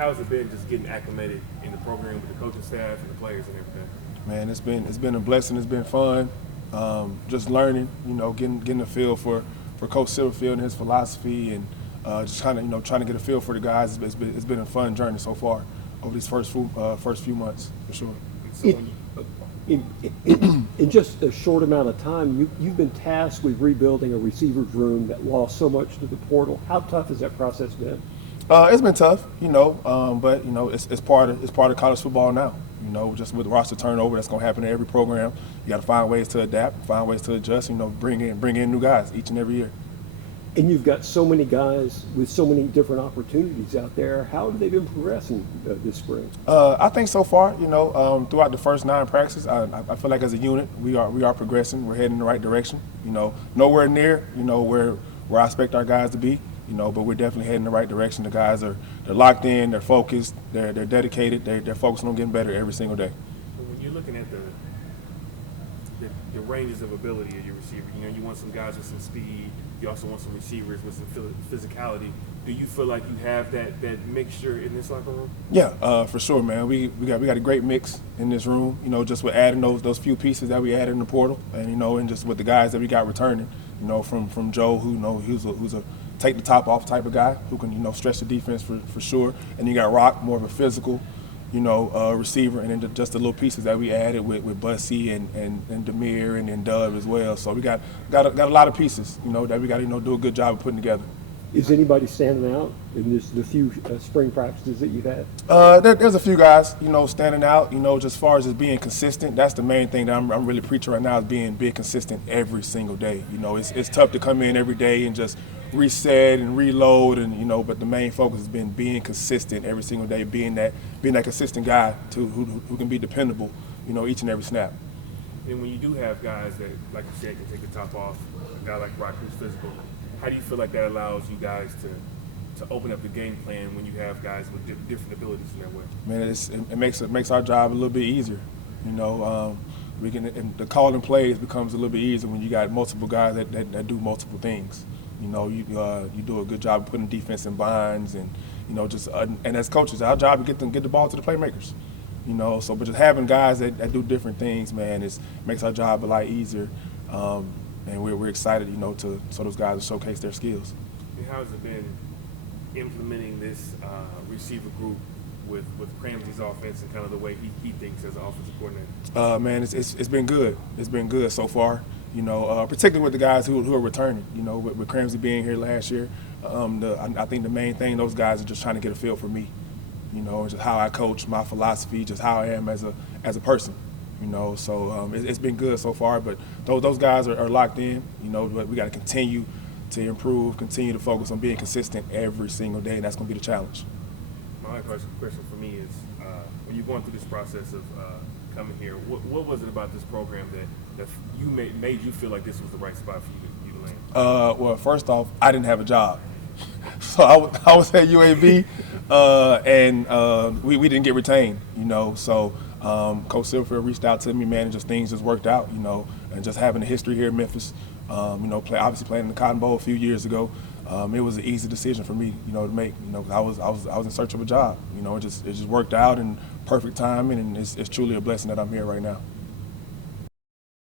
how's it been just getting acclimated in the program with the coaching staff and the players and everything? Man, it's been a blessing. It's been fun. Just learning, getting a feel for Coach Silverfield and his philosophy, and just kind of trying to get a feel for the guys. It's been a fun journey so far over these first few months for sure. So In just a short amount of time, you've been tasked with rebuilding a receiver's room that lost so much to the portal. How tough has that process been? It's been tough, but it's part of college football now. Just with roster turnover, that's going to happen in every program. You got to find ways to adapt, find ways to adjust. Bring in new guys each and every year. And you've got so many guys with so many different opportunities out there. How have they been progressing this spring? I think so far, throughout the first 9 practices, I feel like as a unit we are progressing. We're heading in the right direction. Nowhere near where I expect our guys to be. But we're definitely heading in the right direction. The guys they're locked in, they're focused, they're dedicated, they're focused on getting better every single day. So when you're looking at the ranges of ability of your receiver, you want some guys with some speed. You also want some receivers with some physicality. Do you feel like you have that mixture in this locker room? Yeah, for sure, man. We got a great mix in this room. Just with adding those few pieces that we added in the portal, and just with the guys that we got returning. From Joe, who's a take the top off type of guy who can stretch the defense for sure. And you got Rock, more of a physical, receiver, and then just the little pieces that we added with Bussy and Demir and then Dub as well. So we got a lot of pieces, that we got to do a good job of putting together. Is anybody standing out in the few spring practices that you've had? There's a few guys, standing out. Just as far as just being consistent. That's the main thing that I'm really preaching right now is being consistent every single day. It's tough to come in every day and just reset and reload, and but the main focus has been being consistent every single day, being that consistent guy who can be dependable, each and every snap. And when you do have guys that, like you said, can take the top off, a guy like Rock who's physical, how do you feel like that allows you guys to open up the game plan when you have guys with different abilities in their way? Man, it makes our job a little bit easier. We can, and the calling plays becomes a little bit easier when you got multiple guys that do multiple things. You do a good job of putting defense in binds, and and as coaches, our job is get the ball to the playmakers. But just having guys that do different things, man, makes our job a lot easier. And we're excited, so those guys to showcase their skills. And how has it been implementing this receiver group with Ramsey's offense and kind of the way he thinks as an offensive coordinator? Man, it's been good. It's been good so far. Particularly with the guys who are returning. With Ramsey being here last year, I think the main thing, those guys are just trying to get a feel for me. Just how I coach, my philosophy, just how I am as a person. So it's been good so far. But those guys are locked in. But we got to continue to improve, continue to focus on being consistent every single day, and that's going to be the challenge. My other question for me is, when you're going through this process of coming here, what was it about this program that made you feel like this was the right spot for you to land? Well, first off, I didn't have a job. So I was at UAB, and we didn't get retained, So Coach Silverfield reached out to me, man, and just things just worked out, and just having a history here in Memphis, obviously playing in the Cotton Bowl a few years ago, it was an easy decision for me, to make, because I was in search of a job, it just worked out in perfect timing, and it's truly a blessing that I'm here right now.